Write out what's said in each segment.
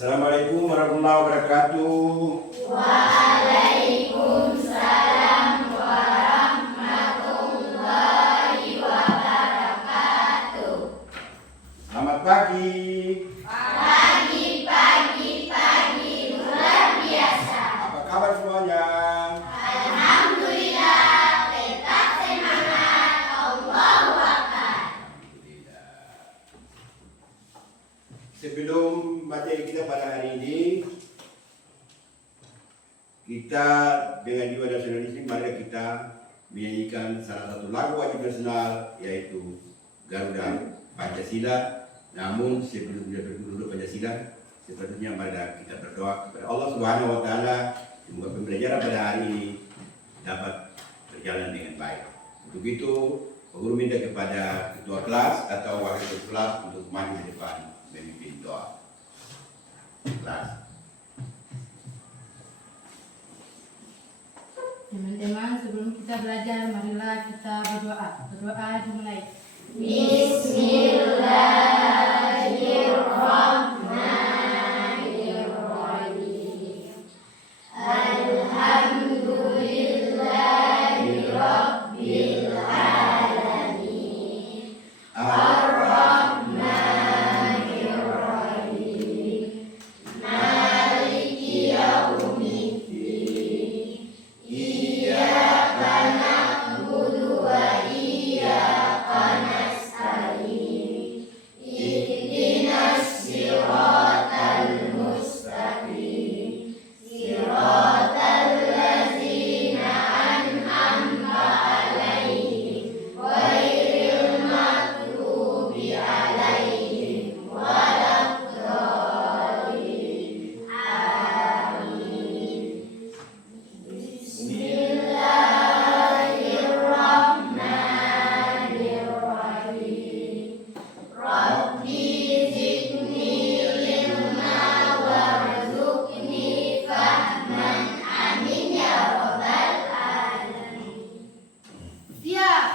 Assalamualaikum warahmatullahi wabarakatuh. Waalaikumsalam warahmatullahi wabarakatuh. Selamat pagi. Pagi luar biasa. Apa kabar semuanya? Alhamdulillah, tetap semangat. Allahu Akbar. Alhamdulillah. Sebelum materi kita pada hari ini, kita dengan jiwa nasionalisme mari kita menyanyikan salah satu lagu wajib nasional, yaitu Garuda Pancasila. Namun sebelum kita berduduk Pancasila, sepatutnya mari kita berdoa kepada Allah Subhanahu wa taala semoga pembelajaran pada hari ini dapat berjalan dengan baik. Untuk itu, guru minta kepada ketua kelas atau wakil ketua kelas untuk maju di depan memimpin doa. Kelas. Teman-teman, sebelum kita belajar, marilah kita berdoa. Berdoa dimulai. Bismillahirrahmanirrahim. Alhamdulillahirabbil alamin. Ar-Rahmanir-Rahim. Maliki yaumiddin. Iyyaka na'budu wa iyyaka nasta'in. Ihdinas siratal mustaqim. Siratal ladzina an'amta 'alaihim ghairil maghdubi 'alaihim waladdallin. Amin. Bismillahirrahmanirrahim. Rabbi zidni ilma warzuqni fahman. Amin ya rabbal alamin. Siap.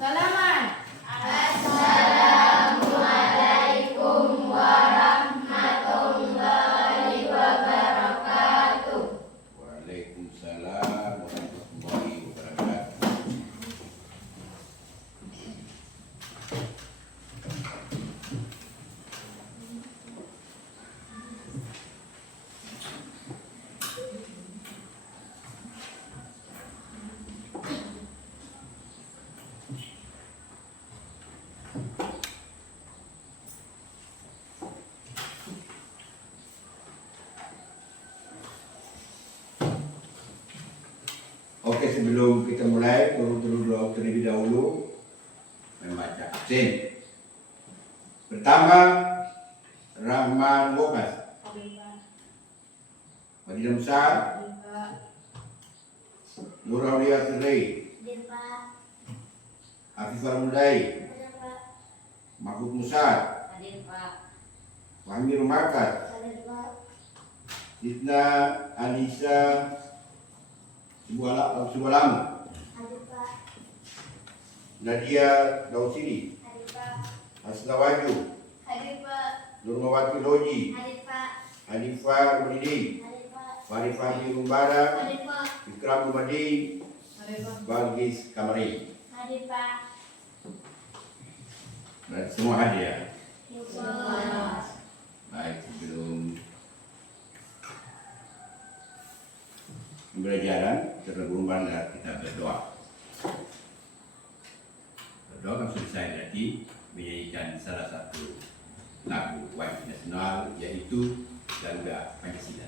Salaman. Assalamualaikum warahmatullahi wabarakatuh. Waalaikumsalam warahmatullahi wabarakatuh. Oke, sebelum kita mulai, terlebih dahulu membaca absen. Pertama, Rahman Wokas, Fadilah Musa, Nur Aulia Sirri, Afifah Mulai, Mahfud Musa, Fahmi Rumakat, Sidna Anissa Subalamu, Nadia Dausiri, Hasna Waju, Nurmawati Loji, Hanifah Munidi, Farifah Mubarak, Ikram Madi, Balgis Kamari. Berarti semua hadir. Baik, sebelum pembelajaran terlebih dahulu kita berdoa. Berdoa kan selesai berarti menyanyikan salah satu lagu wajib nasional, yaitu Garuda Pancasila.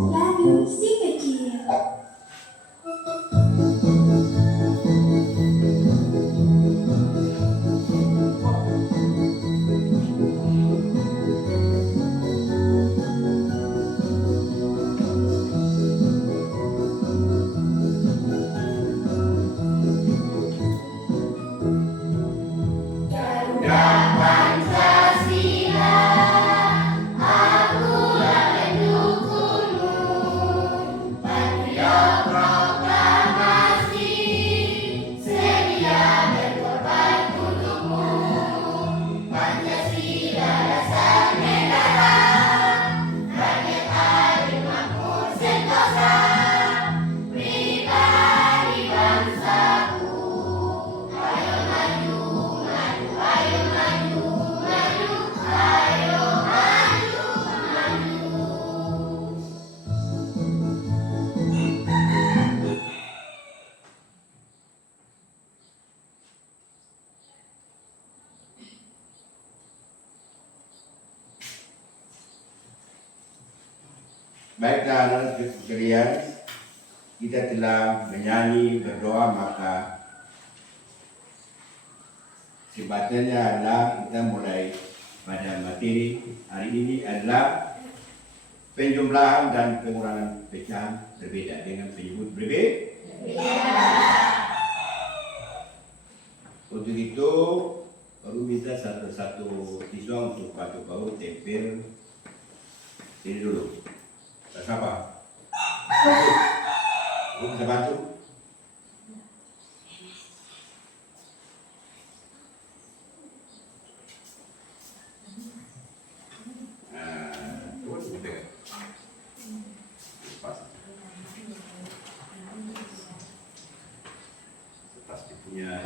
Lagu si kecil. Baiklah anak-anak sekalian, kita telah menyanyi berdoa, maka sebatannya adalah kita mulai pada materi hari ini adalah penjumlahan dan pengurangan pecahan berbeda dengan penyebut berbeda. Untuk itu baru minta satu siswa untuk bantu kau tempel ini dulu. Siapa? Kamu bisa bantu? Pasti punya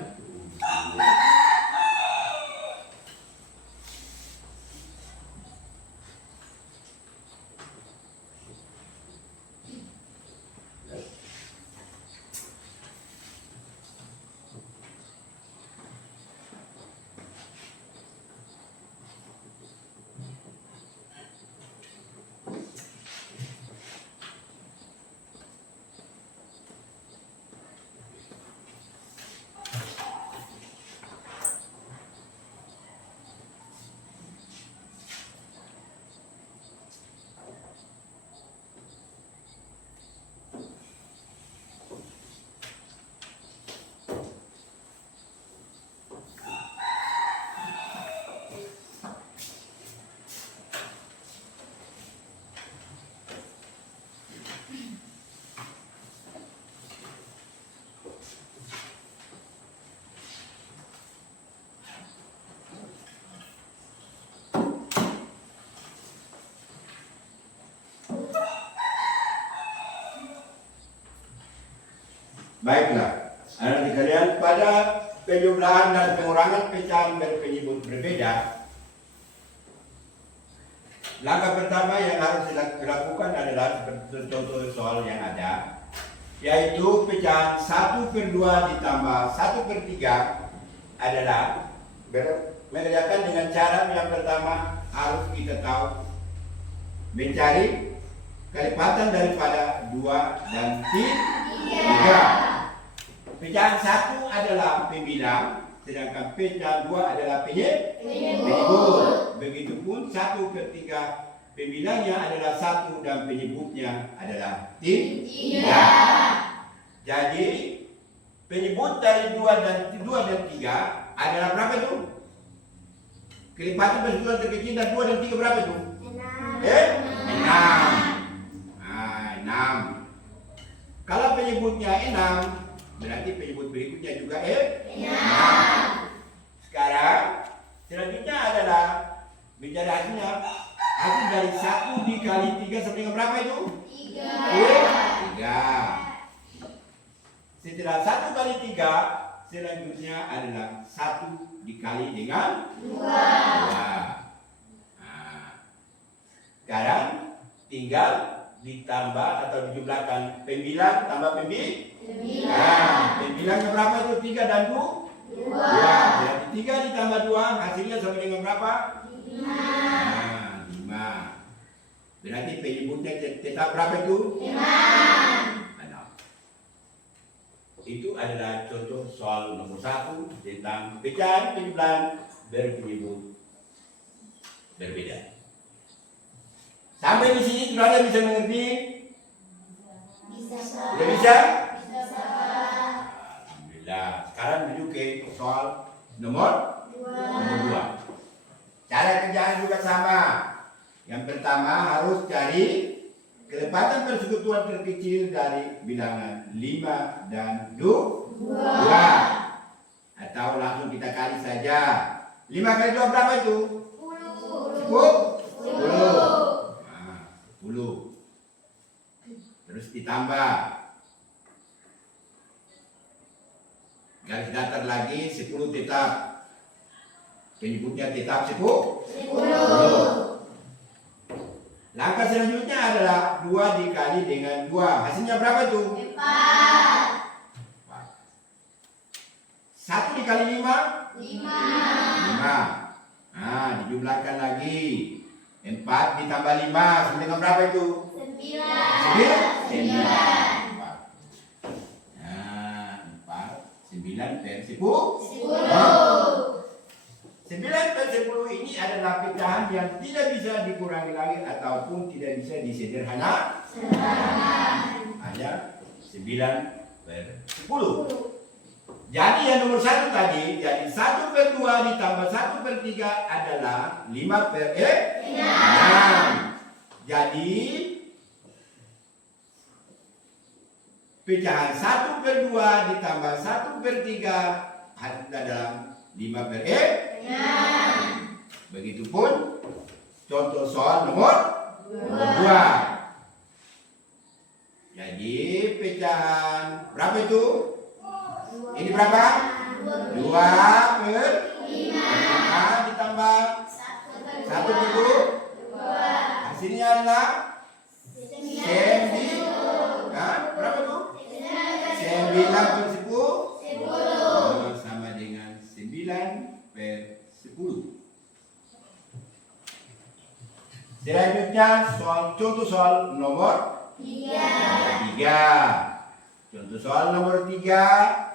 baiklah, anak sekalian, pada penjumlahan dan pengurangan pecahan berpenyebut berbeda, langkah pertama yang harus dilakukan adalah seperti contoh soal yang ada, yaitu pecahan 1/2 ditambah 1/3 adalah mengerjakan dengan cara yang pertama harus kita tahu mencari kelipatan daripada 2 dan 3. Pecahan 1 adalah pembilang, sedangkan pecahan 2 adalah penyebut. Begitupun 1/3 pembilangnya adalah 1 dan penyebutnya adalah 3. Jadi penyebut dari 2 dan 3 adalah berapa itu? Kelipatan persekutuan terkecil dan 2 dan 3 berapa itu? 6. 6. Kalau penyebutnya 6, berarti penyebut berikutnya juga 6. Sekarang selanjutnya adalah bicara hasilnya. Hasil dari 1 dikali 3 sama dengan berapa itu? 3. Setelah 1 kali 3, selanjutnya adalah 1 dikali dengan 2. Sekarang tinggal ditambah atau dijumlahkan pembilang tambah pembilang. Pembilangnya berapa itu? 3 dan 2? 2. Berarti 3 ditambah 2 hasilnya sama dengan berapa? 5. Berarti penyebutnya tetap berapa itu? 6. Itu adalah contoh soal nomor 1 tentang pecahan penjumlahan berpenyebut berbeda. Sampai di sini sudah ada bisa mengerti? Bisa. Sudah bisa? Bisa. Alhamdulillah. Sekarang menuju ke soal nomor 2. Cara kerjaan juga sama. Yang pertama harus cari kelipatan persekutuan terkecil dari bilangan 5 dan 2. Atau langsung kita kali saja. 5 kali 2 berapa itu? 10. 10. Terus ditambah garis datar lagi 10 tetap. Penyebutnya tetap 10. Langkah selanjutnya adalah 2 dikali dengan 2. Hasilnya berapa itu? 4. 1 dikali 5? 5. Dijumlahkan lagi. 4 ditambah 5 sama dengan berapa itu? 9. Sembilan. Empat. Nah, 9 per 10. 9 per 10 ini adalah pecahan yang tidak bisa dikurangi lagi ataupun tidak bisa disederhanakan. Hanya 9 per 10. Jadi yang nomor 1 tadi, jadi 1 per 2 ditambah 1 per 3 adalah 5 per 6. Jadi pecahan 1 per 2 ditambah 1 per 3 adalah 5 per 6. Begitupun contoh soal nomor 2. Jadi pecahan berapa itu? Ini berapa? 2 per 5 ditambah 1 per 2. Hasilnya adalah 9. Berapa itu? 9 per 10 sama dengan 9 per 10. Selanjutnya contoh soal nomor 3. Contoh soal nomor 3.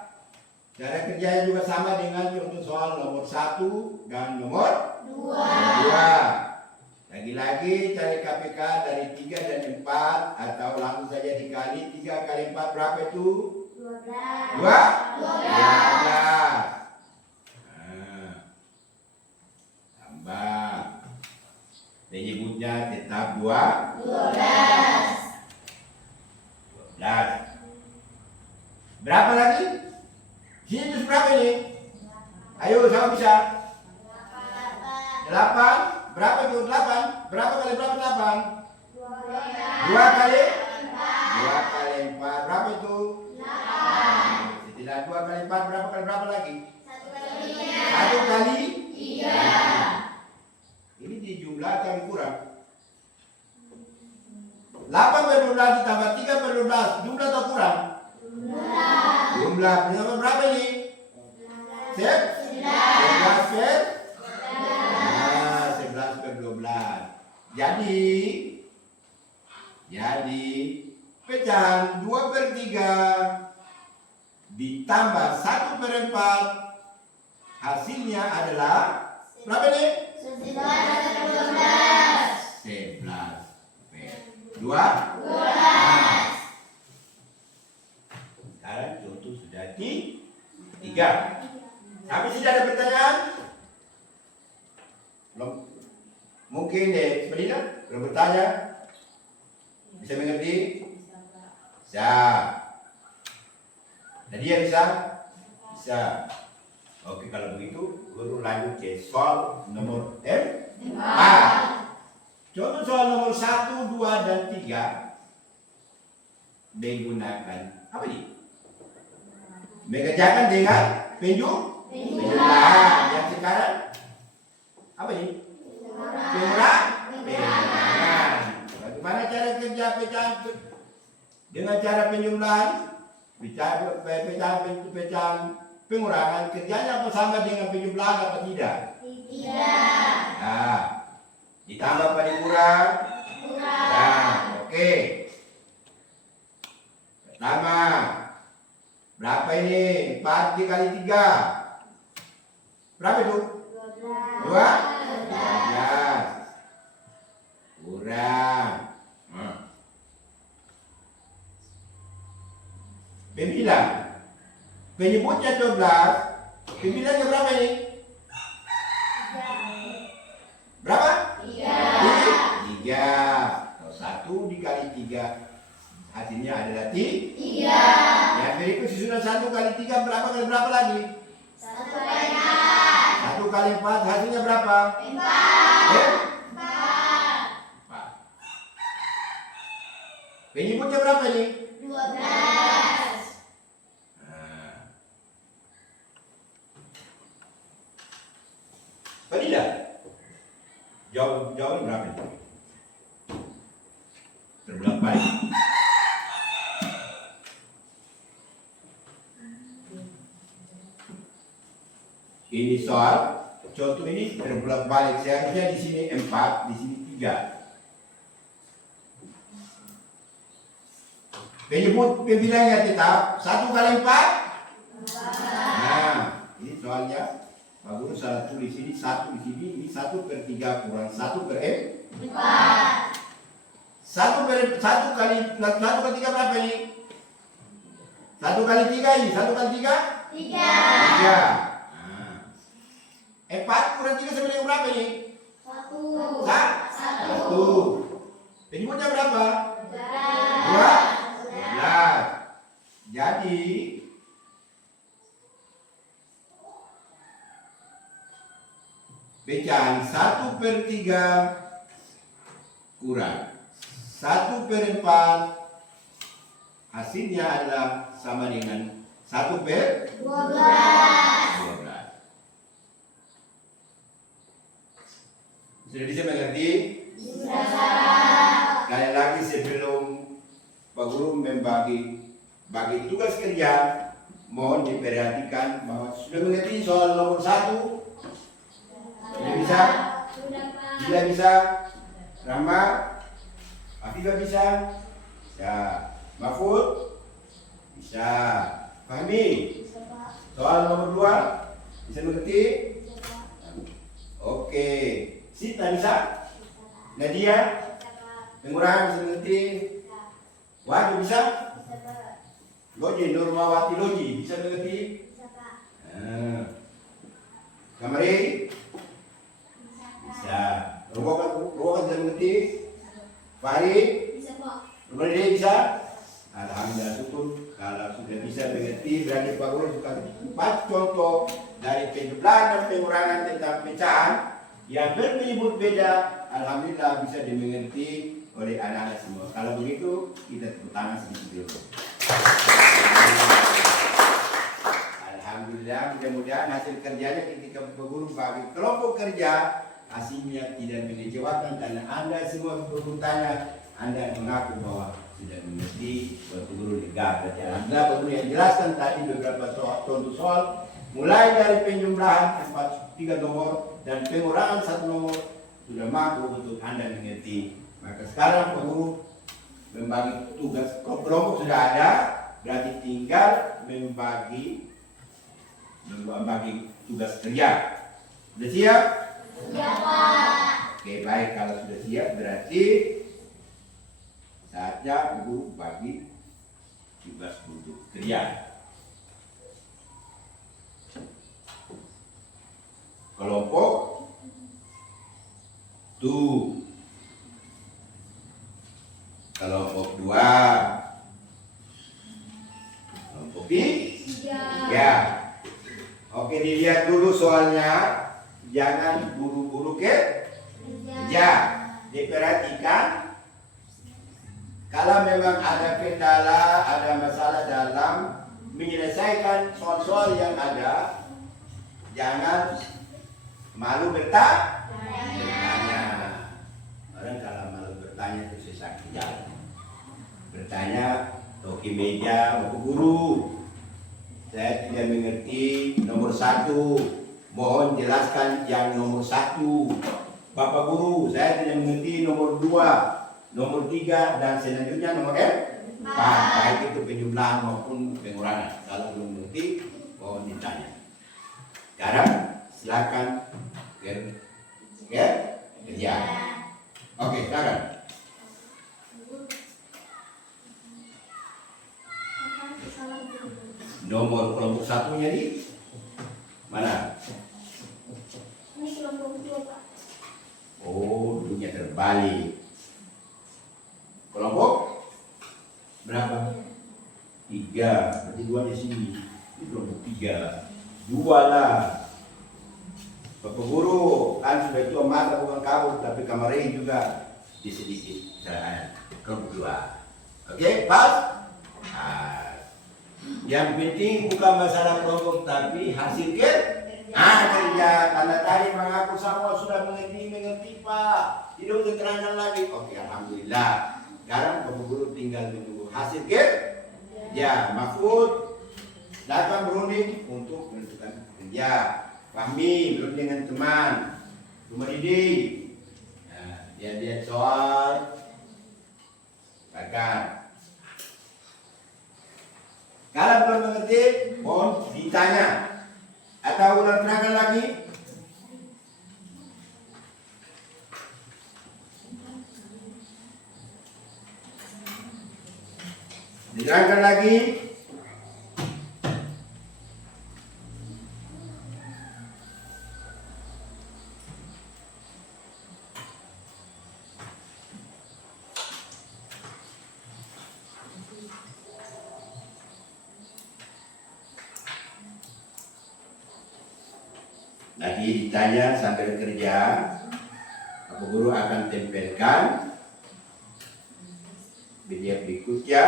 Cara kerjanya juga sama dengan contoh soal nomor 1 dan nomor 2. Lagi-lagi cari KPK dari 3 dan 4 atau langsung saja dikali 3 kali 4 berapa itu? 12. Tambah. Penyebutnya tetap 12. Berapa lagi? Sini terus berapa ini? Ayo sama bisa. 8. Berapa itu 8? Berapa kali berapa 8? 2 kali 4. Berapa itu? 8. Setelah 2 kali 4 berapa kali berapa lagi? 1 kali 3. Ini dijumlah atau dikurang? 8 per 12 ditambah 3 per 12. Jumlah atau kurang? Jumlah. Berapa ini? 11 per 11 per 12. Jadi pecahan 2 per 3 ditambah 1 per 4 hasilnya adalah berapa ini? 11 per 12. Sekarang contoh sudah 3. Tapi tidak ada pertanyaan? Belum? Mungkin seperti itu? Belum bertanya? Bisa mengerti? Bisa. Nadia bisa? Bisa. Oke, kalau begitu guru lanjut ke soal nomor 4. Contoh soal nomor 1, 2, dan 3 menggunakan apa ini? Mengerjakan dengan penjumlahan. Yang sekarang apa ini? Pengurangan. Bagaimana cara kerja pecahan dengan cara penjumlahan? Pecahan pengurangan kerjanya apa sama dengan penjumlahan apa tidak? Tidak. Nah, ditambah apa dikurang? Nah, oke. Pertama, berapa ini? 4 dikali 3. Berapa itu? 12. Kurang. Pembilang. Penyebutnya 12. Pembilangnya berapa ini? Berapa? 3. Kalau 1 dikali 3 hasilnya adalah 3. Yang berikut susunan 1 kali 3 berapa kali berapa lagi? 1 kali 4. 1 kali 4 hasilnya berapa? 4. Penyebutnya berapa ini? 12. Fadilah, jawaban berapa ini? Terbelah balik. Ini soal, contoh ini terbelah balik. Seharusnya di sini 4, di sini 3. Penyebut pembilangnya tetap 1 kali 4. Nah, ini soalnya Pak Guru salah tulis ini 1 di sini, ini 1/3 kurang 1/4. 1 kali 3 berapa ini? 1 kali 3 ini, 1 kali 3? 3. Nah. 4 kurang 3 sama dengan berapa ini? 1. Penyebutnya berapa? 12. Jadi pecahan 1/3 kurang 1/4 hasilnya adalah sama dengan 1/12. Sudah bisa mengerti? Sekali lagi sebelum Pak Guru membagi tugas kerja, mohon diperhatikan bahwa sudah mengerti soal nomor 1. Sudah bisa? Tidak bisa? Rama? Afifah bisa? Ya. Mahfud? Bisa. Fahmi? Soal nomor 2? Bisa mengerti? Oke. Sita bisa? Nadia? Pengurangan bisa mengerti? Wahyu bisa? Loji, Nurmawati Loji bisa mengerti? Kamari? Bisa. Robokan bisa mengerti? Fahri? Rumah bisa? Alhamdulillah syukur. Kalau sudah bisa mengerti, berarti Pak Guru suka 4 contoh dari penjumlahan dan pengurangan tentang pecahan yang menyebut beda. Alhamdulillah bisa dimengerti oleh anak-anak semua. Kalau begitu, kita tepuk tangan sedikit dulu. Alhamdulillah, mudah-mudahan hasil kerjanya ketika Pak Guru bagi kelompok kerja, hasilnya tidak mengecewakan karena Anda semua bertanya, Anda mengaku bahwa sudah mengerti, Pak Guru lega. Berarti alhamdulillah Pak Guru yang jelaskan tadi beberapa contoh soal, mulai dari penjumlahan 3 nomor dan pengurangan 1 nomor sudah mampu untuk Anda mengerti. Maka sekarang Pak Guru membagi tugas kelompok sudah ada, berarti tinggal membagi tugas kerja. Sudah siap? Siap, Pak. Oke, baik. Kalau sudah siap berarti saatnya Pak Guru bagi tugas untuk kerja. Kelompok tuh. Kelompok 2. Kelompok 3. Oke, dilihat dulu soalnya. Jangan buru-buru kerja. Diperhatikan. Kalau memang ada kendala, ada masalah dalam menyelesaikan soal-soal yang ada, jangan malu bertanya. Orang kalau malu bertanya itu sesak jalan. Bertanya, toki meja, Bapak Guru, saya tidak mengerti nomor 1. Mohon jelaskan yang nomor 1. Bapak Guru, saya tidak mengerti nomor 2, nomor 3, dan selanjutnya nomor 4. Baik itu penjumlahan maupun pengurangan. Kalau belum mengerti, mohon ditanya. Sekarang silakan kerja. Oke, silakan. Nomor kelompok 1-nya di mana? Ini kelompok 2, Pak. Oh, dulunya terbalik. Kelompok berapa? 3. Berarti 2 di sini. Ini kelompok 3. 2 lah. Bapak Guru kan sudah tua mata bukan kabur, tapi kemarin juga sedikit kelompok 2. Oke, pas? Yang penting bukan masalah kelompok, tapi hasil kerja. Karena tadi mengaku semua sudah mengerti Pak. Tidak usah terangkan lagi. Oke, alhamdulillah. Sekarang Bapak Guru tinggal menunggu hasil kerja. Mahfud datang berunding untuk menentukan kerja. Fahmi berunding dengan teman. Rumah Didi. Nah, dia soal. Bahkan Kalau belum mengerti, mohon ditanya atau ulang terangkan lagi. Diterangkan lagi. Lagi ditanya sambil kerja, Bapak Guru akan tempelkan PDF berikutnya.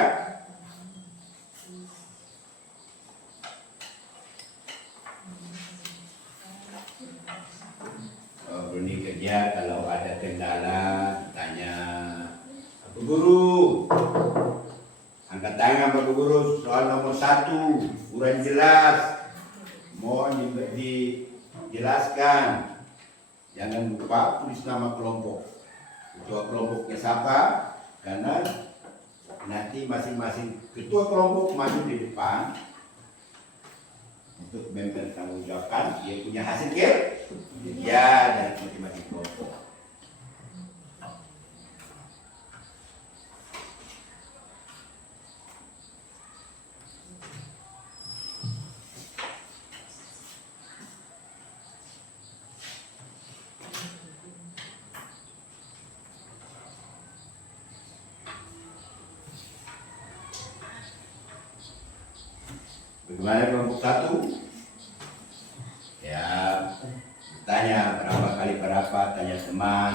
Berani kerja, kalau ada kendala tanya Bapak Guru. Angkat tangan Bapak Guru, soal nomor 1 kurang jelas, mohon dijelaskan. Jangan lupa tulis nama kelompok, ketua kelompoknya siapa, karena nanti masing-masing ketua kelompok maju di depan untuk mempertanggungjawabkan dia punya hasil kerja dari masing-masing kelompok. Bagaimana kelompok 1? Ya, tanya berapa kali berapa, tanya teman.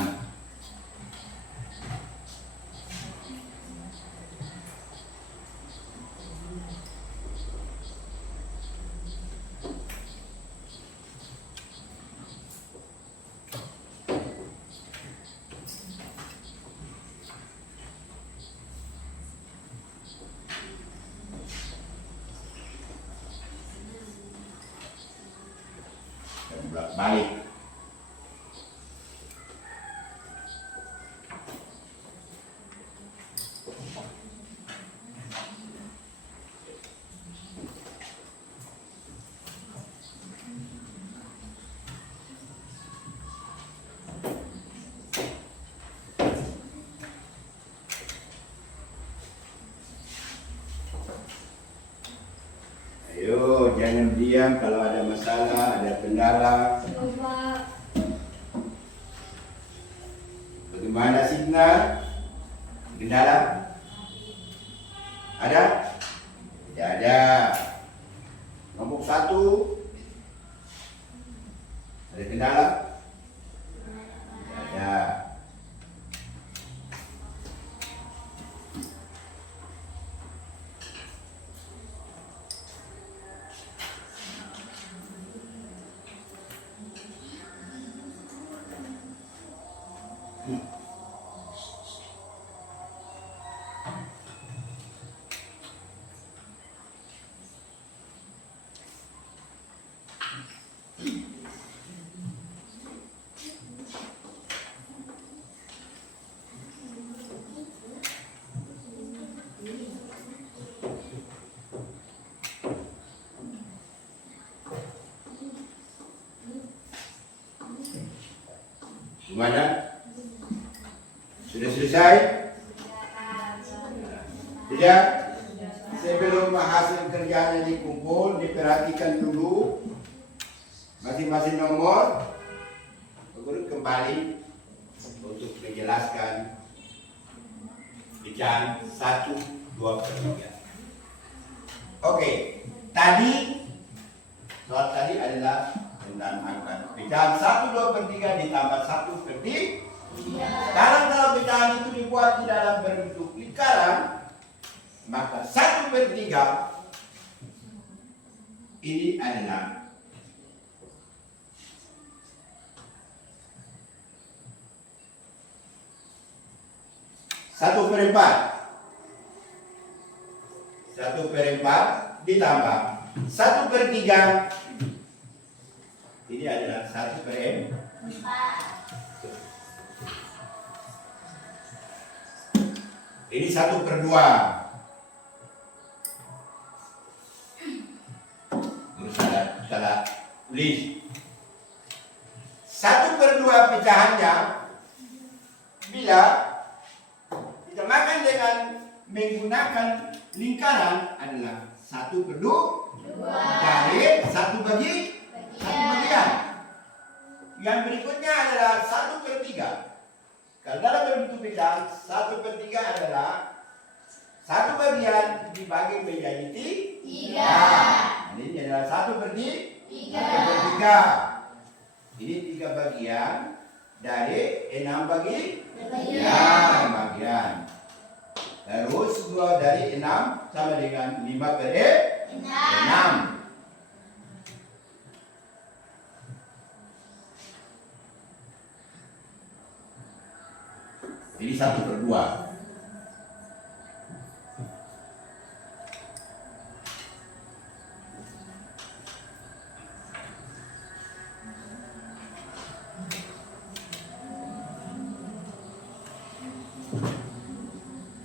Balik. Ayo, jangan diam kalau ada masalah, ada kendala. Bagaimana Sidna? Kendala? Ada? Tidak ada. Kelompok 1 ada kendala? Tidak ada. Gimana? Sudah selesai? Tidak? Sebelum hasil kerjanya dikumpul, diperhatikan dulu masing-masing nomor. Guru kembali untuk menjelaskan pecahan 1, 2, 3. Oke, tadi soal tadi adalah tentang angka. Pecahan 1, 2/3 ditambah 1/3. Sekarang kalau pecahan itu dibuat di dalam bentuk lingkaran, maka 1/3 ini adalah satu per empat ditambah 1/3. Ini adalah 1/4. Ini 1/2. Please. 1/2 pecahannya bila kita makan dengan menggunakan lingkaran adalah 1/2 dari 1 bagian. Yang berikutnya adalah 1/3. Kalau dalam bentuk pecahan 1/3 adalah 1 bagian dibagi menjadi 3. Ini adalah 1/3. Ini 3 bagian dari 6 bagian. Terus 2 dari 6 sama dengan 5/6. Jadi 1/2.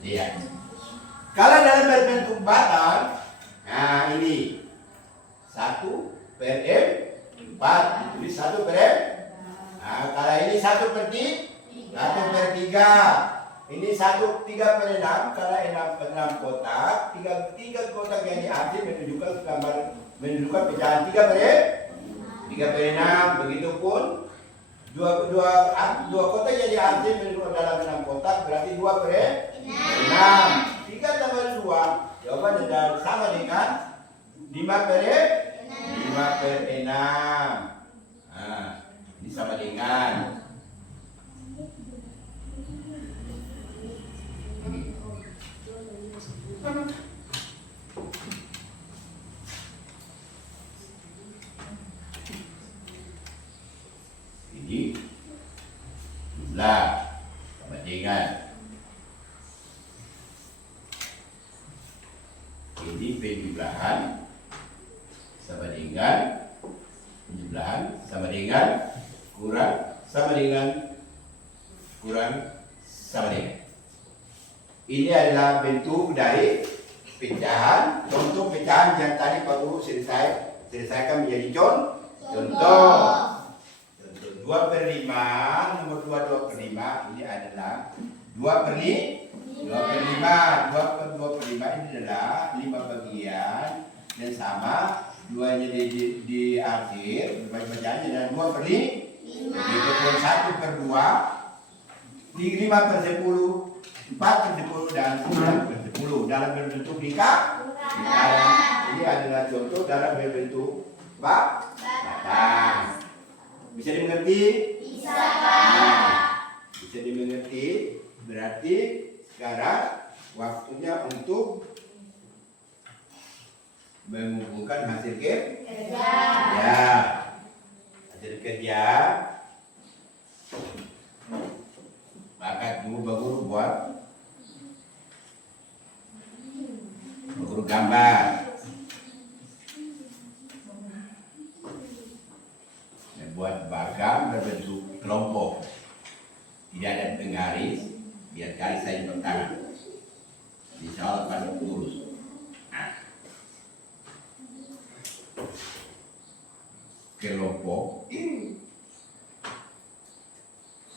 Iya. Kalau dalam bentuk batang, nah ini 1/4, ditulis 1/4. Nah, kalau ini 1/3, ini 1/3/6, kalau 6 kotak, 3 kotak yang diambil menunjukkan pecahan 3/6. Begitupun dua kotak yang diambil menunjukkan dalam 6 kotak, berarti 2/6. 3 tambah 2, jawaban adalah sama dengan 5/6. Nah, ini sama dengan ini jumlah sama dengan ini penjumlahan sama dengan penjumlahan sama dengan kurang sama dengan kurang sama dengan. Ini adalah bentuk dari pecahan. Contoh pecahan yang tadi Pak Guru selesaikan menjadi contoh. 2/5, nomor 2/5 ini adalah 2/5. 2/5 ini adalah 5 bagian dan sama 2-nya di akhir, bacaannya adalah 2/5. 1/2, 5/10, 4/10 dan 9/10 dalam bentuk lingkaran. Ini adalah contoh dalam bentuk batang. Bisa dimengerti? Bisa, Pak. Bisa dimengerti. Berarti sekarang waktunya untuk mengumpulkan hasil kerja. Ya, hasil kerja. Maka guru buat guru gambar. Buat bagam berbentuk kelompok, tidak ada penggaris, biar garis saja bertangan. Insya Allah pada lurus. Kelompok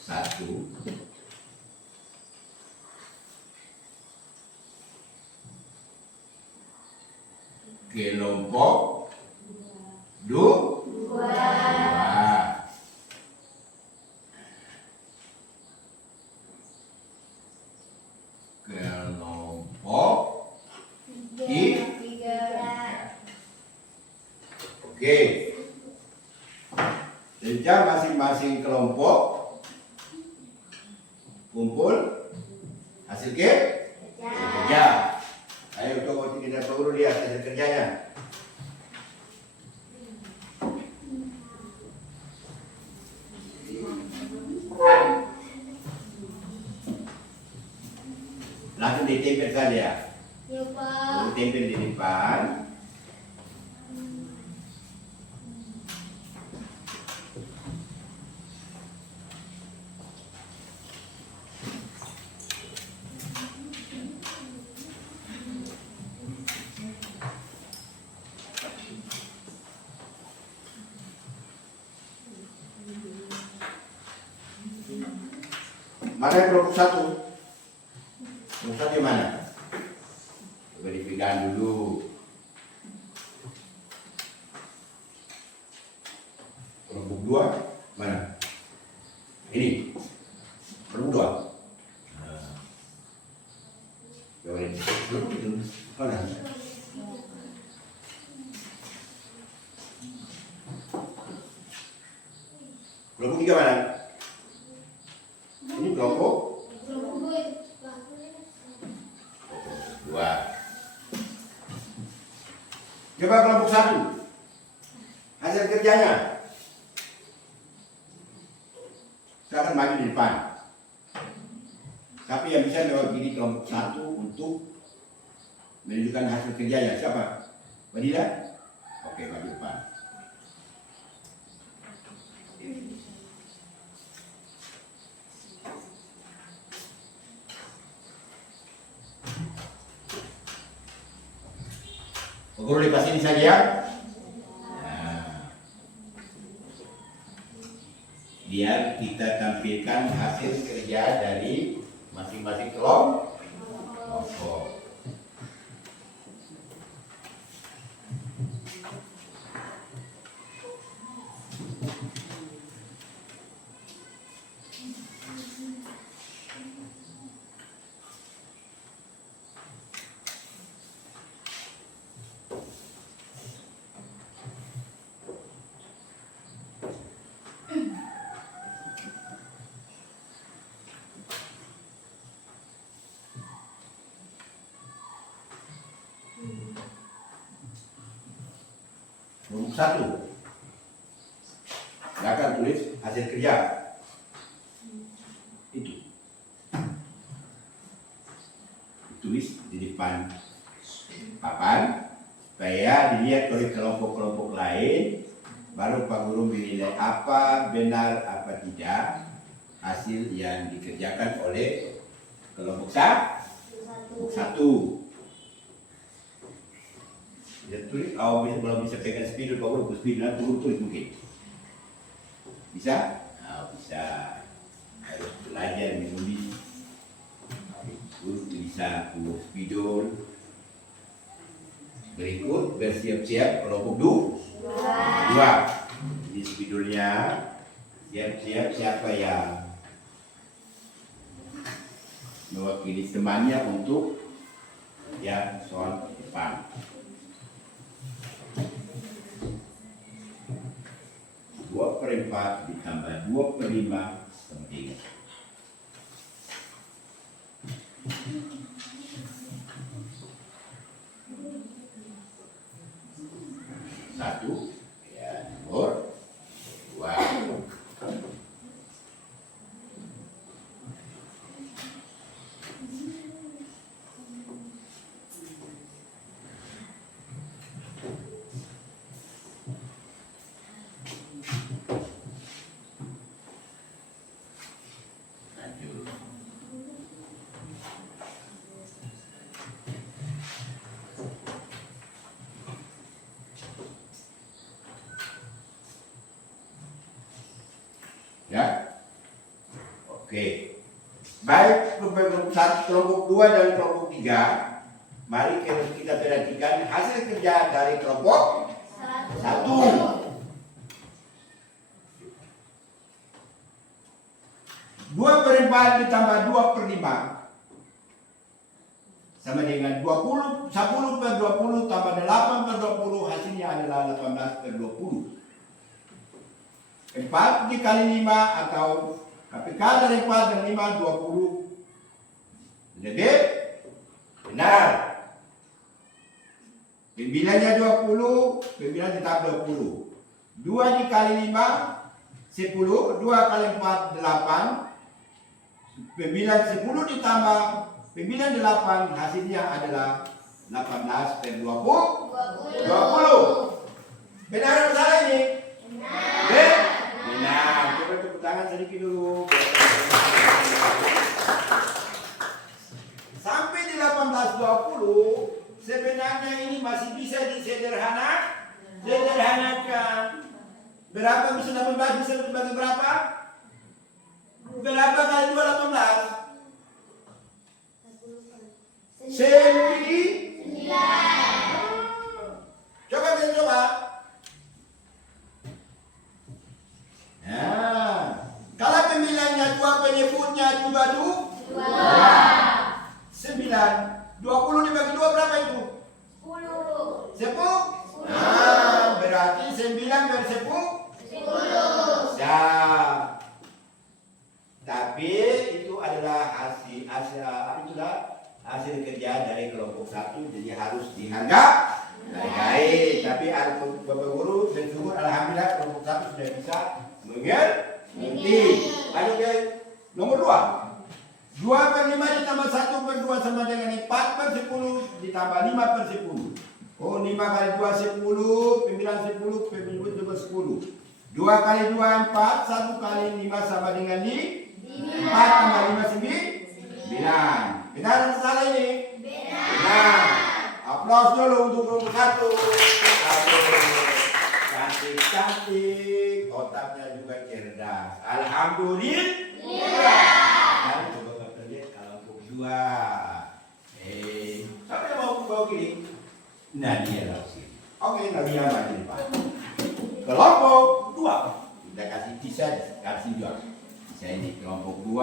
1, kelompok 2. Kelompok 3. Oke. Sejak masing-masing kelompok kumpul hasil kerja. Ayo coba kita perlu lihat hasil kerjanya. Langsung ditempel saja. Ya, Pak. Tempel di depan. Mana yang kelompok 1? Kelompok 1 yang mana? Verifikasi dulu. Kelompok 2 mana? Ini. Kelompok 2. Nah. Coba ini. Mana? Kelompok 3 mana? Ini kelompok 2. Coba kelompok 1. Hasil kerjanya. Silakan maju di depan. Tapi yang bisa mewakili kelompok 1 untuk menunjukkan hasil kerjanya siapa? Fadila? Oke, maju depan. Guru lepas ini saja. Nah, biar kita tampilkan hasil kerja dari masing-masing kelompok. Kelompok 1. Silakan tulis hasil kerja. Itu. Tulis di depan papan supaya dilihat oleh kelompok-kelompok lain, baru Pak Guru menilai apa benar apa tidak hasil yang dikerjakan oleh kelompok 1. Ya, tulis, belum bisa pegang spidol, Pak Guru spidol, turun tulis mungkin. Bisa? Nah, bisa. Harus belajar menulis. Guru bisa tulis spidol. Berikut bersiap-siap kelompok 2. Ini spidolnya. Siap-siap siapa yang mewakili temannya untuk yang soal depan. 2/4 ditambah 2/5 sama 3. Satu, ya, nomor 2. Ya, oke. Baik kelompok 1, kelompok 2 dan kelompok 3. Mari kita perhatikan hasil kerja dari kelompok 1. 2/4 ditambah 2/5 sama dengan 20. 10/20 tambah 8/20 hasilnya adalah 18/20. 4 dikali 5 atau KPK dari 4 dan 5 20 lebih benar. Pembilannya 20, pembilan tetap 20. 2 dikali 5 10, 2 kali 4 8. Pembilan 10 ditambah pembilan 8 hasilnya adalah 18/20. Benar atau salah ini? Benar. Benar. Coba tepuk tangan sedikit dulu. Sampai di 18/20 sebenarnya ini masih bisa disederhanakan. Berapa bisa 18 bisa dibagi berapa? Berapa kali 2 18? Coba kita coba. Nah, kalau pemilihnya dua, penyebutnya juga dua. 9. 20 dibagi 2 berapa itu? 10. Nah, berarti 9 per 10. Ya. Tapi itu adalah hasil kerja dari kelompok 1, jadi harus dihargai. Tapi Bapak Guru bersyukur alhamdulillah kelompok 1 sudah bisa mengerti. Lanjut ke nomor 2. 2 per 5 ditambah 1 per 2 sama dengan 4 per 10 ditambah 5 per 10. Oh, 5 kali 2 10, pembilang 10, pembilang juga 10. 2 kali 2 4, 1 kali 5 sama dengan 4 tambah 5 9. Benar atau salah ini? Benar. Aplaus dulu untuk kelompok 1. Cantik, otaknya juga cerdas. Alhamdulillah. Dan coba kita lihat kelompok 2. Siapa yang mau bawa kiri? Nadia langsung. Oke, Nadia maju depan. Kelompok 2. Kita kasih tisha, kasih juga. Tisha ini kelompok 2.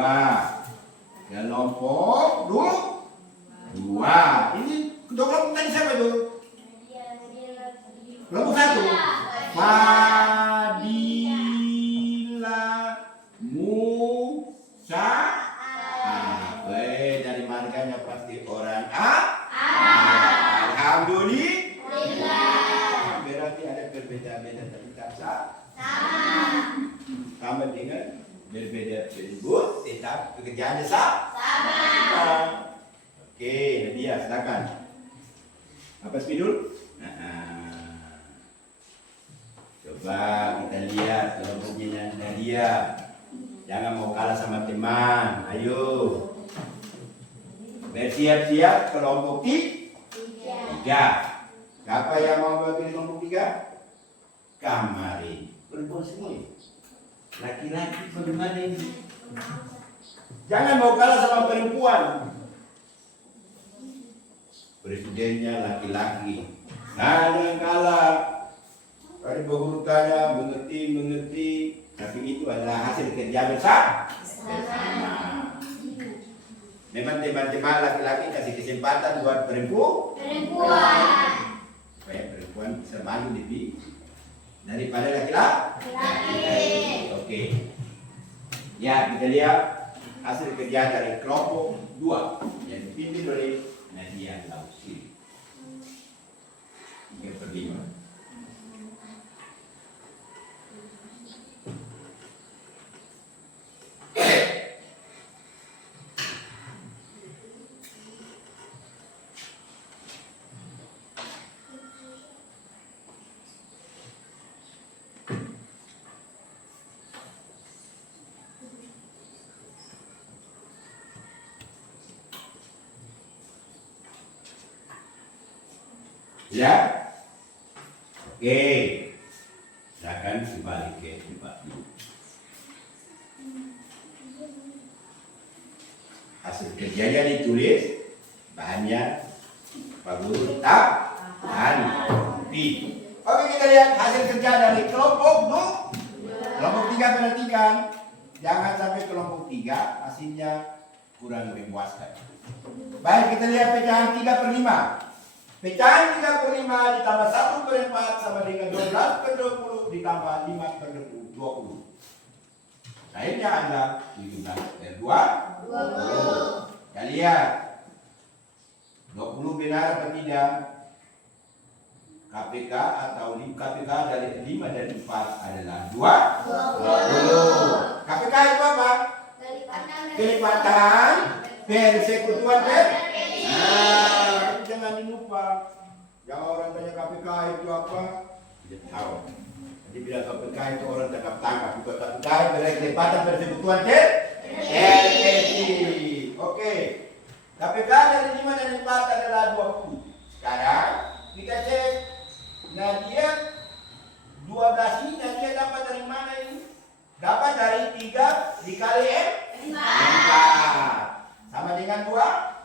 Kelompok 2. Ini kelompok tadi siapa itu? Kelompok 1. Fadila Musa. Dari markanya pasti orang A. Alhamdulillah. Berarti ada perbedaan-perbedaan tapi tak sama dengan berbeda bentuk, tetap pekerjaannya sama. Oke, Nadia silakan. Apa spidol? Coba kita lihat kelompoknya Nadia. Jangan mau kalah sama teman. Ayo. Bersiap-siap kelompok 3. Siapa yang mau bagi kelompok 3? Kamarin. Perempuan semua. Laki-laki bagaimana ini? Jangan mau kalah sama perempuan. Presidennya laki-laki. Nah, jangan kalah. Tadi Guru tanya mengerti, tapi itu adalah hasil kerja bersama. Memang teman-teman laki-laki kasih kesempatan buat perempuan. Supaya perempuan bisa maju lebih daripada laki-laki. Oke. Ya, kita lihat hasil kerja dari kelompok 2 yang dipimpin oleh Nadia Lausir. 3/5. Ya, oke, silakan kembali ke tempat dulu. Hasil kerjanya ditulis, bahannya Pak Guru tetap B. Oke, kita lihat hasil kerja dari kelompok 3. Perhatikan, jangan sampai kelompok 3 hasilnya kurang memuaskan. Baik, kita lihat pecahan 3/5. Pecahan 3/5 ditambah 1/4 sama dengan 12/20 ditambah 5/20. Akhirnya ada 17/20. Kita lihat 20 benar atau tidak? KPK atau KPK dari 5 dan 4 adalah 20. KPK itu apa? Kelipatan persekutuan jangan lupa. Jangan orang tanya KPK itu apa? Tidak tahu. Jadi bila KPK itu orang tangkap. Bukan KPK itu kelipatan persekutuan RPC. Oke. KPK dari 5 dan 4 adalah 20. Sekarang kita cek Nadia 12 ini Nadia dapat dari mana ini? Dapat dari 3 dikali 4. Sama dengan 2?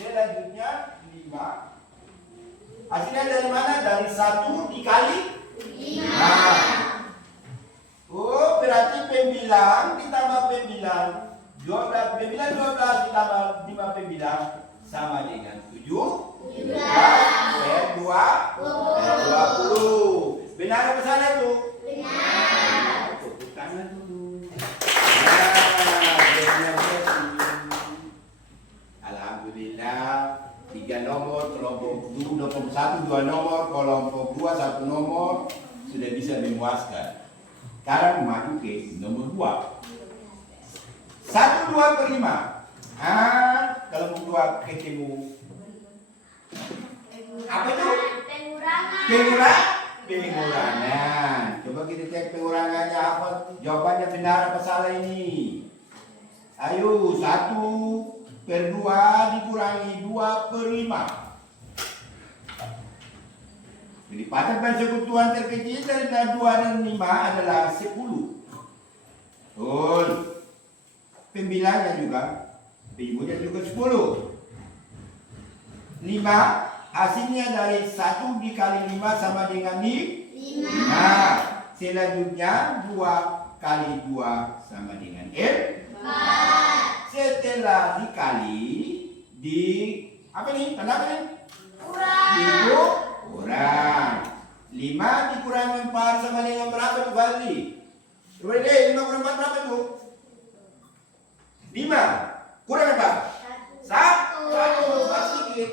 Selanjutnya 5. Hasilnya dari mana? Dari 1 dikali 5. Oh, berarti pembilang ditambah pembilang 12 ditambah 5 pembilang sama dengan 7 per 20. Benar apa salah tuh? Benar. Tepuk tangan dulu. Alhamdulillah. 3 nomor, kelompok 1 2 nomor, kelompok 2 1 nomor sudah bisa memuaskan. Sekarang maju ke nomor 2. 1 2 per 5. Kelompok 2 ketemu. Apa itu? Pengurangan. Coba kita cek pengurangannya apa? Jawabannya benar apa salah ini? Ayo, 1 per 2 dikurangi 2 per 5. Lipatan persekutuan terkecil dari 2 dan 5 adalah 10. Betul. Pembilangnya juga. Penyebutannya juga 10. 5. Hasilnya dari 1 dikali 5 sama dengan 5. Selanjutnya 2 kali 2 sama dengan 4. Setelah dikali di apa nih? Tanda apa nih? Kurang. 5 dikurangi 4 sama dengan berapa tuh Fadli? Coba deh, 5 kurang 4 berapa tuh? 5. Kurang apa? 1. Pas sedikit.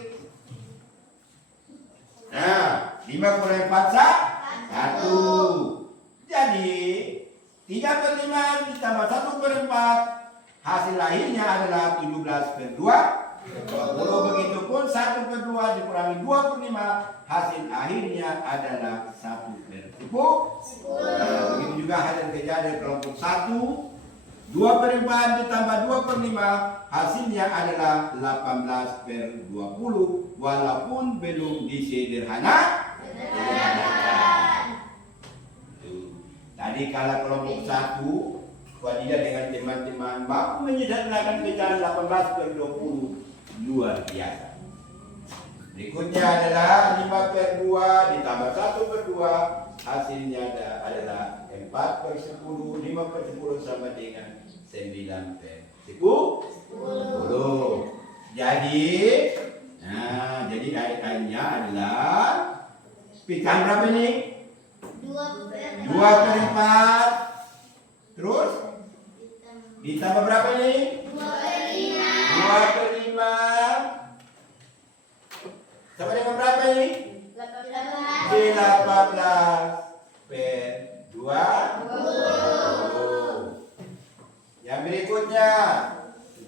Nah, 5 kurang 4 1. Jadi 3 per 5 ditambah 1 per 4. Hasil akhirnya adalah 17 per 2. 20. Begitupun 1 per 2 dikurangi 2 per 5. Hasil akhirnya adalah 1 per 10. Begitu juga hasil kerja dari kelompok 1. 2 per 4 ditambah 2 per 5. Hasilnya adalah 18 per 20. Walaupun belum disederhanakan. Tadi kalau kelompok 1 Fadilah dengan teman-teman mampu menyederhanakan pecahan 18 per 20. Luar biasa. Berikutnya adalah 5 per 2 ditambah 1 per 2. Hasilnya adalah 4 per 10. 5 per 10 sama dengan 9 per 10. Jadi akhirnya adalah pecahan berapa nih? 2 per 4. Terus ditambah berapa nih? 2 per 5. Sama dengan berapa nih? 18 per 20. Yang berikutnya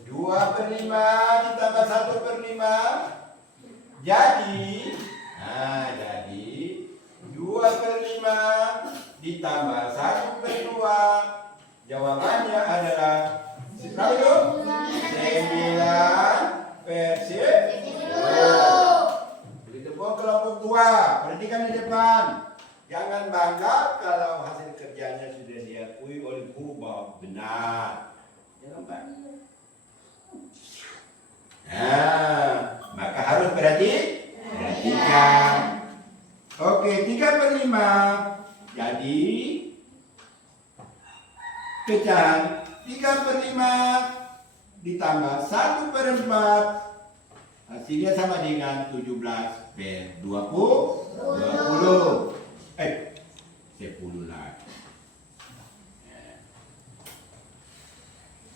2 per 5 ditambah 1 per 5. Jadi 2 per 5 ditambah 1 per 2. Jawabannya adalah berapa itu? 9 per 10. Begitu pun kelompok 2. Perhatikan di depan. Jangan bangga kalau hasil kerjanya sudah diakui oleh guru bahwa benar. Jangan bangga. Maka harus perhatikan. Oke, 3 per 5. Jadi pecahan 3 per 5 ditambah 1 per 4. Hasilnya sama dengan 17 per 20. 10 lagi.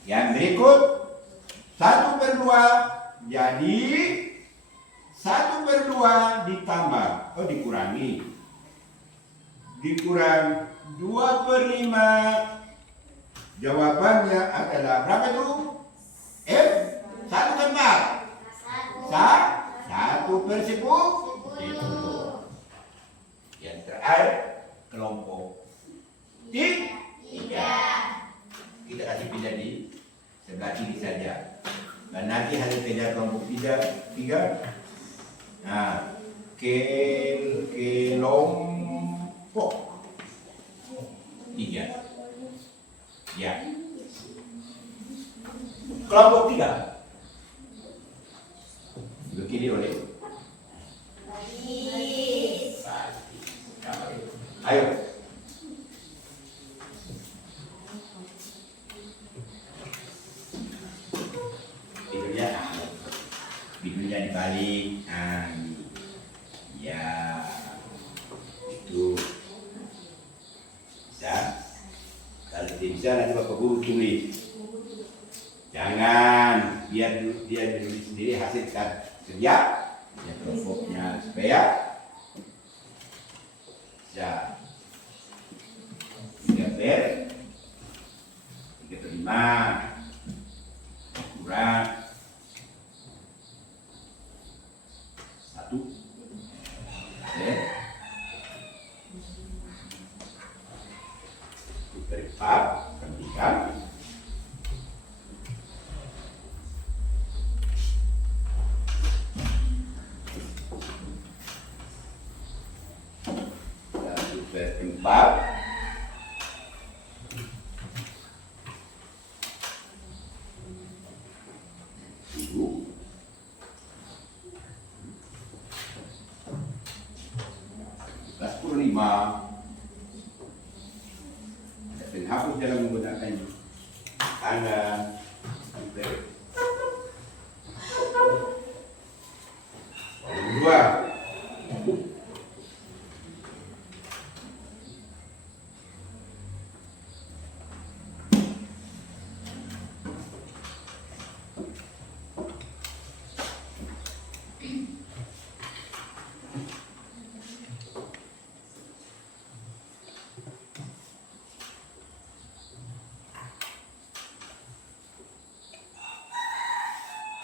Yang berikut 1 per 2. Jadi 1 per 2 ditambah dikurang 2 per 5. Jawabannya adalah berapa itu? 1 per 4. 1 per 10. Yang terakhir kelompok 3. Kita kasih pindah di sebelah kiri saja. Dan nanti hasil kerja kelompok 3. Nah, kelompok 3. Ya. Kelompok 3. diakhiri oleh Baris. Ayo. Bibirnya dibalik. Nah, ini. Ya. Itu. Bisa. Kalau tidak bisa nanti Bapak Guru tulis. Jangan biar dia menulis sendiri hasil kerja ya kelompoknya supaya bisa 3 per 5 kurang 1 per 4 perhatikan. Berempat ibu plus 15 dan hapus dalam menggunakan tangan dua.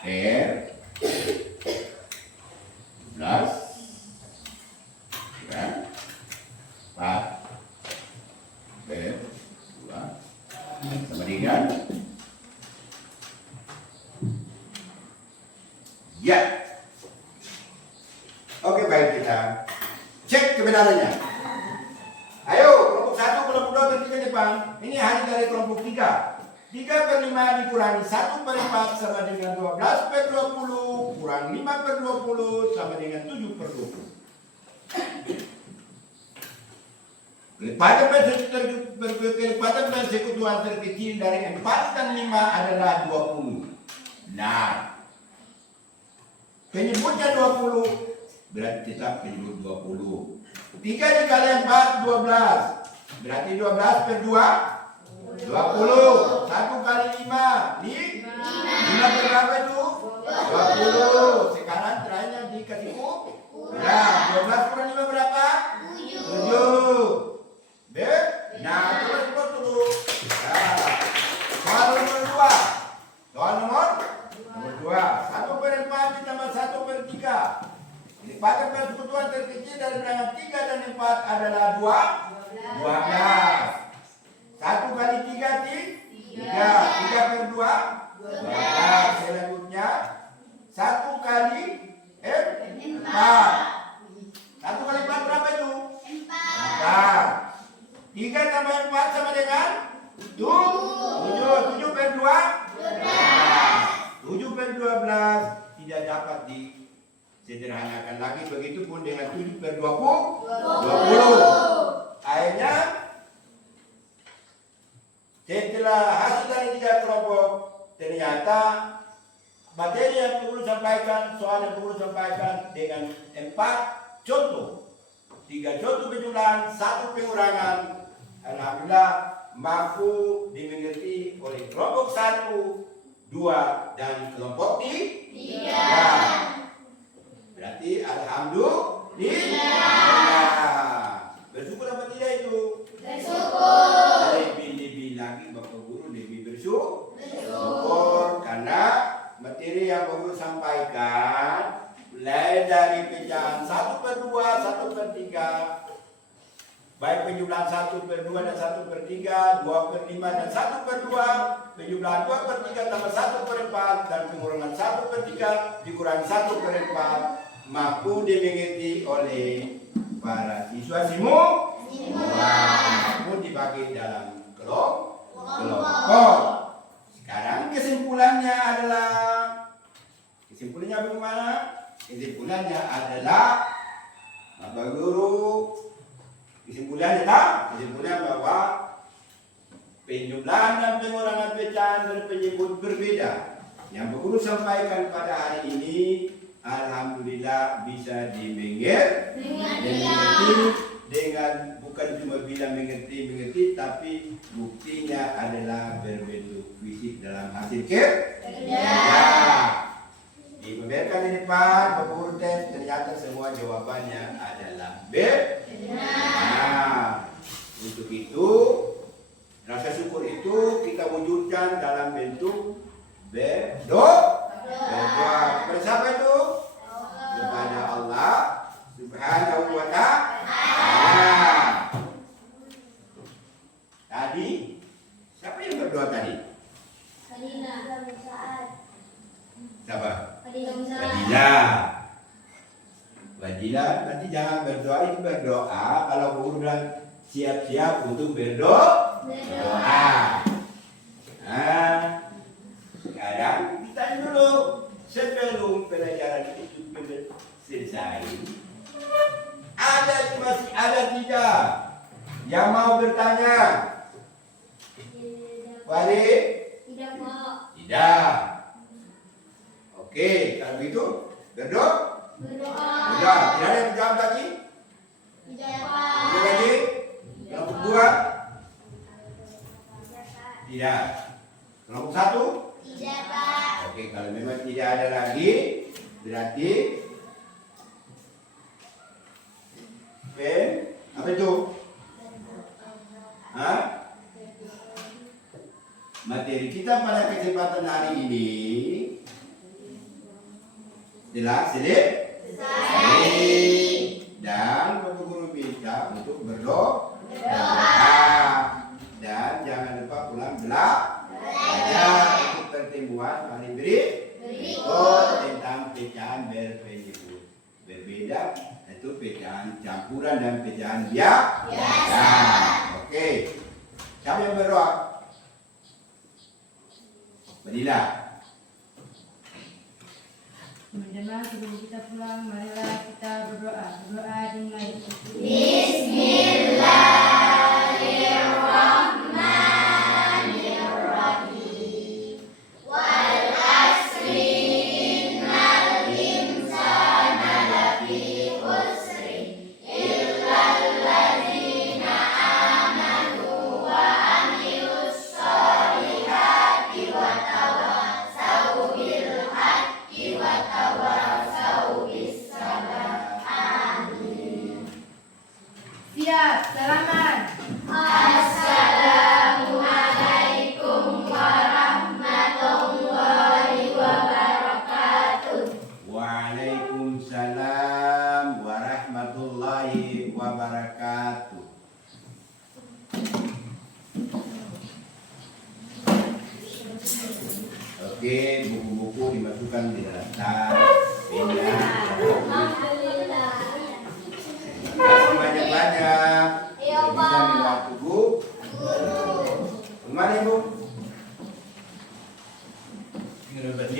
R plus ya 4 per 2 sama dengan ya. Oke, baik, kita cek kebenarannya. Ayo, kelompok 1, kelompok 2, kelompok 3 depan. Ini hasil dari kelompok 3. 3 per 5 dikurangi 1 per 4 sama dengan 12 per 20 kurang 5 per 20 sama dengan 7 per 20. Kelipatan persekutuan terkecil dari 4 dan 5 adalah 20. Nah, penyebutnya 20 berarti tetap penyebut 20. 3 dikali 4 12. Berarti 12 per 2 20. 1 kali 5 5 berapa itu? 20. Sekarang terakhirnya dikasih nah 12 kurang 5 berapa? 7. Nah, coba dulu. Nah, soal nomor 2. Soal nomor 2. 1 per 4 ditambah 1 per 3. Kelipatan persekutuan terkecil dari bilangan 3 dan 4 adalah 12. 1 kali 3 3 per 2 12. Selanjutnya 1 kali 4. 1 kali 4 berapa itu? 4. 3 tambah 4 sama dengan 7. 7 per 2 7 per 12 tidak dapat disederhanakan lagi. Begitupun dengan 7 per 20. Akhirnya setelah hasil dari 3 kelompok, ternyata materi yang perlu sampaikan, soal yang perlu sampaikan dengan 4 contoh, 3 contoh penjumlahan, 1 pengurangan. Alhamdulillah mampu dimengerti oleh kelompok 1, 2, dan kelompok 3. Berarti alhamdulillah. Bersyukur apa tidak itu? Bersyukur. Lebih lagi Bapak Guru lebih bersyukur karena materi yang Bapak Guru sampaikan mulai dari pecahan 1 per 2, 1 per 3, baik penjumlahan 1 per 2 dan 1 per 3, 2 per 5 dan 1 per 2, penjumlahan 2 per 3 tambah 1 per 4, dan pengurangan 1 per 3 dikurangi 1 per 4 mampu dimengerti oleh para siswa semua. Mampu dibagi dalam kelompok. Sekarang kesimpulannya bagaimana? Kesimpulannya adalah Bapak Guru, kesimpulan bahwa penjumlahan dan pengurangan pecahan berpenyebut berbeda. Yang Bapak Guru sampaikan pada hari ini, alhamdulillah bisa dimengerti dengan bukan cuma bilang mengerti, tapi buktinya adalah berbentuk fisik dalam hasil kerja. Dipamerkan di depan, Bapak Guru tes, ternyata semua jawabannya adalah benar. Untuk itu, rasa syukur itu kita wujudkan dalam bentuk berdoa. Kepada siapa itu? Kepada Allah Subhanahu wa Ta'ala. Tadi, siapa yang berdoa tadi? Siapa? Fadila, nanti jangan berdoa itu berdoa. Kalau guru bilang siap-siap untuk berdoa. Sekarang kita dulu sebelum pelajaran itu selesai. Masih ada tidak yang mau bertanya? Wali? Tidak. Oke, kalau begitu berdoa. Tidak ada yang jawab lagi? Tidak lagi? Kelompok 2? Tidak. Kelompok 1? Tidak, Pak. Oke, kalau memang tidak ada lagi, berarti apa itu? Materi kita pada kesempatan hari ini telah selesai. Dan Bapak Guru minta untuk berdoa. Dan jangan lupa pulang belajar untuk pertemuan hari berikut tentang pecahan berpenyebut berbeda, itu pecahan campuran dan pecahan biasa. Oke, siapa yang berdoa? Fadila. Teman-teman, sebelum kita pulang, marilah kita berdoa. Berdoa dimulai. Bismillahirrahmanirrahim. Wal asri innal insana lafi khusri illal ladzina amanu wa amilus solihati wa tawassaw bil haqqi wa tawassaw bis sabr. Amin. Siap, salaman. Assalamualaikum warahmatullahi wabarakatuh. Waalaikumsalam warahmatullahi wabarakatuh. Oke, buku-buku dimasukkan di dalam tas. Alhamdulillah. Banyak-banyak. Iya, Bisa Pak. membantu Bu. Kemana Bu? Ini berarti.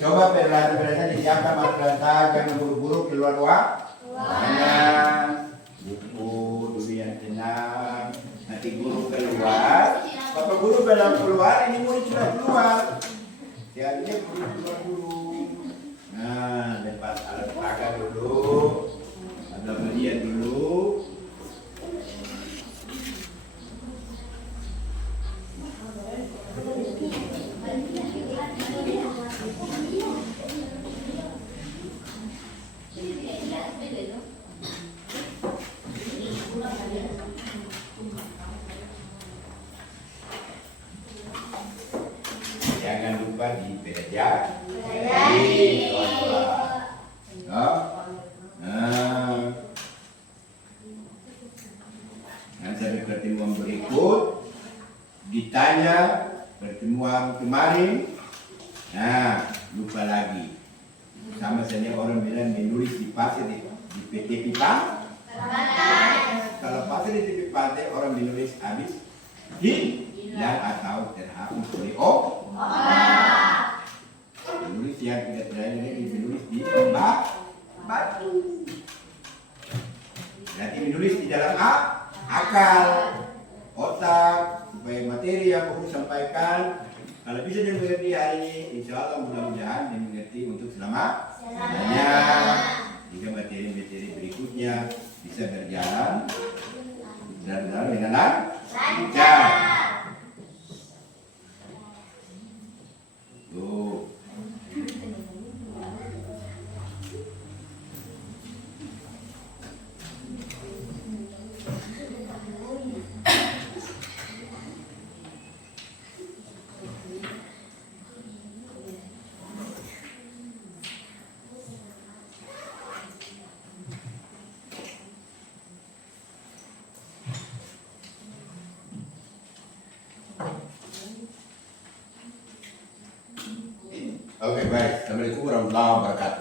Coba perhatian disiapkan madrasah, jangan buru-buru keluar ruangan. Buku dulu yang tenang. Nanti guru keluar. Bapak guru dalam keluar, ini murid sudah keluar. Jadinya guru keluar dulu. Nah, lepas alat peraga dulu. Ada media dulu. Jangan lupa dipelajari. Nanti ada pertemuan berikut ditanya pertemuan kemarin. Nah, lupa lagi. Sama saja orang bilang menulis di pasir di PT pipa. Kalau pakai di tepi pantai orang menulis habis hilang atau terhapus oleh menulis yang tidak terjadi menulis di batu. Nanti menulis di dalam akal, otak, supaya materi yang aku sampaikan kalau bisa dia mengerti hari ini, insya Allah mudah-mudahan dia mengerti untuk selamanya. Jika materi-materi berikutnya bisa berjalan benar-benar dengan lancar. Tuh. Oke, baik. Assalamualaikum warahmatullahi wabarakatuh.